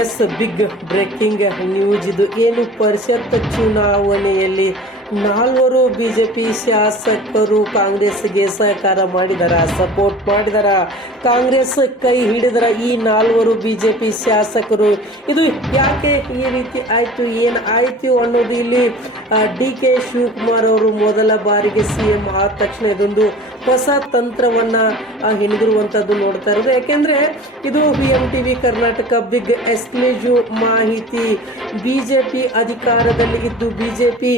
S, big breaking news ಇದು. ಏನು ಪರಿಷತ್ ಚುನಾವಣೆಯಲ್ಲಿ 4 ಬಿಜೆಪಿ ಶಾಸಕರು ಕಾಂಗ್ರೆಸ್ಗೆ ಸಹಕಾರ ಮಾಡಿದಾರ, ಸಪೋರ್ಟ್ ಮಾಡಿದಾರ, ಕಾಂಗ್ರೆಸ್ ಕೈ ಹಿಡಿದರ. ಈ 4 ಬಿಜೆಪಿ ಶಾಸಕರು ಇದು ಯಾಕೆ ಈ ರೀತಿ ಆಯ್ತು, ಏನು ಆಯ್ತು ಅನ್ನೋದು ಇಲ್ಲಿ DK ಶಿವಕುಮಾರ್ ಅವರು ಮೊದಲ ಬಾರಿಗೆ CM ಆದ ತಕ್ಷಣ ಇದೊಂದು ಹೊಸ ತಂತ್ರವನ್ನ ಹಿಡಿದಿರುವಂತದ್ದು ನೋಡ್ತಾ ಇರೋದು. ಯಾಕೆಂದ್ರೆ ಇದು VMTV ಕರ್ನಾಟಕ ಬಿಗ್ ಎಕ್ಸ್ಕ್ಲೂಸಿವ್ ಮಾಹಿತಿ. ಬಿಜೆಪಿ ಅಧಿಕಾರದಲ್ಲಿ ಇದ್ದು ಬಿಜೆಪಿ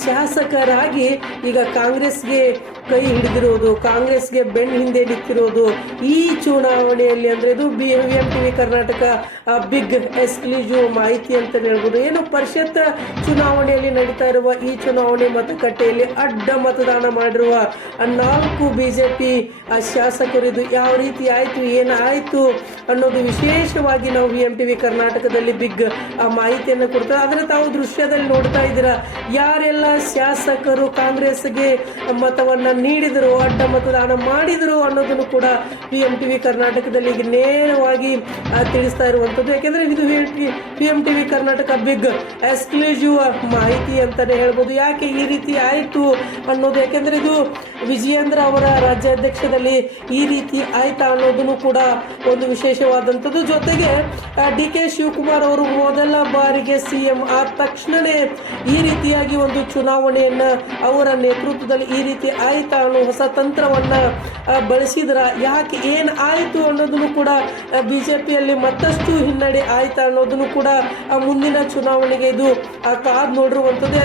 ಶಾಸಕರಾಗಿ ಈಗ ಕಾಂಗ್ರೆಸ್ಗೆ ಕೈ ಹಿಡಿದಿರೋದು, ಕಾಂಗ್ರೆಸ್ಗೆ ಬೆನ್ನು ಹಿಂದೆ ನಿಂತಿರೋದು ಈ ಚುನಾವಣೆಯಲ್ಲಿ. ಅಂದ್ರೆ ಇದು VMTV ಕರ್ನಾಟಕ ಬಿಗ್ ಎಕ್ಸ್ಕ್ಲೂಸಿವ್ ಮಾಹಿತಿ ಅಂತ ಹೇಳ್ಬೋದು. ಏನು ಪರಿಷತ್ ಚುನಾವಣೆಯಲ್ಲಿ ನಡೀತಾ ಇರುವ ಈ ಚುನಾವಣೆ ಮತಗಟ್ಟೆಯಲ್ಲಿ ಅಡ್ಡ ಮತದಾನ ಮಾಡಿರುವ 4 ಬಿಜೆಪಿ ಶಾಸಕರು ಇದು ಯಾವ ರೀತಿ ಆಯ್ತು, ಏನಾಯ್ತು ಅನ್ನೋದು ವಿಶೇಷವಾಗಿ ನಾವು VMTV ಕರ್ನಾಟಕದಲ್ಲಿ ಬಿಗ್ ಮಾಹಿತಿಯನ್ನು ಕೊಡ್ತಾರೆ. ಆದರೆ ತಾವು ದೃಶ್ಯದಲ್ಲಿ ನೋಡ್ತಾ ಇದ್ದೀರಾ, ಯಾರೆಲ್ಲ ಶಾಸಕರು ಕಾಂಗ್ರೆಸ್ಗೆ ಮತವನ್ನ ನೀಡಿದರು, ಅಡ್ಡ ಮತದಾನ ಮಾಡಿದರು ಅನ್ನೋದನ್ನು ಕೂಡ VMTV ಕರ್ನಾಟಕದಲ್ಲಿ ಈಗ ನೇರವಾಗಿ ತಿಳಿಸ್ತಾ ಇರುವಂತದ್ದು. ಯಾಕೆಂದ್ರೆ ಇದು VMTV ಕರ್ನಾಟಕ ಬಿಗ್ ಎಕ್ಸ್ಕ್ಲೂಸಿವ್ ಮಾಹಿತಿ ಅಂತಾನೆ ಹೇಳ್ಬೋದು. ಯಾಕೆ ಈ ರೀತಿ ಆಯ್ತು ಅನ್ನೋದು, ಯಾಕೆಂದ್ರೆ ಇದು ವಿಜಯೇಂದ್ರ ಅವರ ರಾಜ್ಯಾಧ್ಯಕ್ಷದಲ್ಲಿ ಈ ರೀತಿ ಆಯ್ತಾ ಅನ್ನೋದನ್ನು ಕೂಡ ಒಂದು ವಿಶೇಷವಾದಂಥದ್ದು. ಜೊತೆಗೆ DK ಶಿವಕುಮಾರ್ ಅವರು ಮೊದಲ ಬಾರಿಗೆ CM ಆದ ತಕ್ಷಣನೇ ಈ ರೀತಿಯಾಗಿ ಒಂದು ಚುನಾವಣೆಯನ್ನ ಅವರ ನೇತೃತ್ವದಲ್ಲಿ ಈ ರೀತಿ ಆಯ್ತಾ ಅನ್ನೋ ಹೊಸ ತಂತ್ರವನ್ನ ಬಳಸಿದ್ರ. ಯಾಕೆ ಏನ್ ಆಯ್ತು ಅನ್ನೋದನ್ನು ಕೂಡ ಬಿಜೆಪಿಯಲ್ಲಿ ಮತ್ತಷ್ಟು ಹಿನ್ನಡೆ ಆಯ್ತಾ ಅನ್ನೋದನ್ನು ಕೂಡ ಮುಂದಿನ ಚುನಾವಣೆಗೆ ಇದು ಕಾದ್ ನೋಡಿರುವಂಥದ್ದು.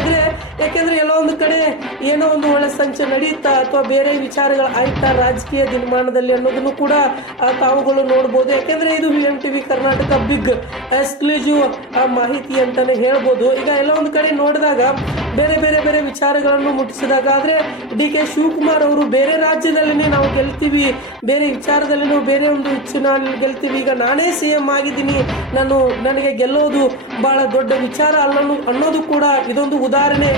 ಯಾಕೆಂದ್ರೆ ಎಲ್ಲೋ ಒಂದು ಕಡೆ ಏನೋ ಒಂದು ಒಳ್ಳೆ ಸಂಚು ನಡೀತಾ ಅಥವಾ ಬೇರೆ ವಿಚಾರಗಳು ಆಯ್ತಾ ರಾಜಕೀಯ ದಿನಮಾನದಲ್ಲಿ ಅನ್ನೋದನ್ನು ಕೂಡ ತಾವುಗಳು ನೋಡ್ಬೋದು. ಯಾಕೆಂದ್ರೆ ಇದು VMTV ಕರ್ನಾಟಕ ಬಿಗ್ ಎಕ್ಸ್ಕ್ಲೂಸಿವ್ ಮಾಹಿತಿ ಅಂತಾನೆ ಹೇಳ್ಬೋದು. ಈಗ ಎಲ್ಲ ಒಂದು ಕಡೆ ನೋಡಿದಾಗ ಬೇರೆ ಬೇರೆ ಬೇರೆ ವಿಚಾರಗಳನ್ನು ಮುಟ್ಟಿಸಿದಾಗ, ಆದ್ರೆ DK ಶಿವಕುಮಾರ್ ಅವರು ಬೇರೆ ರಾಜ್ಯದಲ್ಲಿ ನಾವು ಗೆಲ್ತೀವಿ, ಬೇರೆ ವಿಚಾರದಲ್ಲಿ ನಾವು ಬೇರೆ ಒಂದು ಚುನಾವಣೆ ಗೆಲ್ತೀವಿ, ಈಗ ನಾನೇ CM ಆಗಿದ್ದೀನಿ, ನನಗೆ ಗೆಲ್ಲೋದು ಬಹಳ ದೊಡ್ಡ ವಿಚಾರ ಅಲ್ಲ ಅನ್ನೋದು ಕೂಡ ಇದೊಂದು ಉದಾಹರಣೆ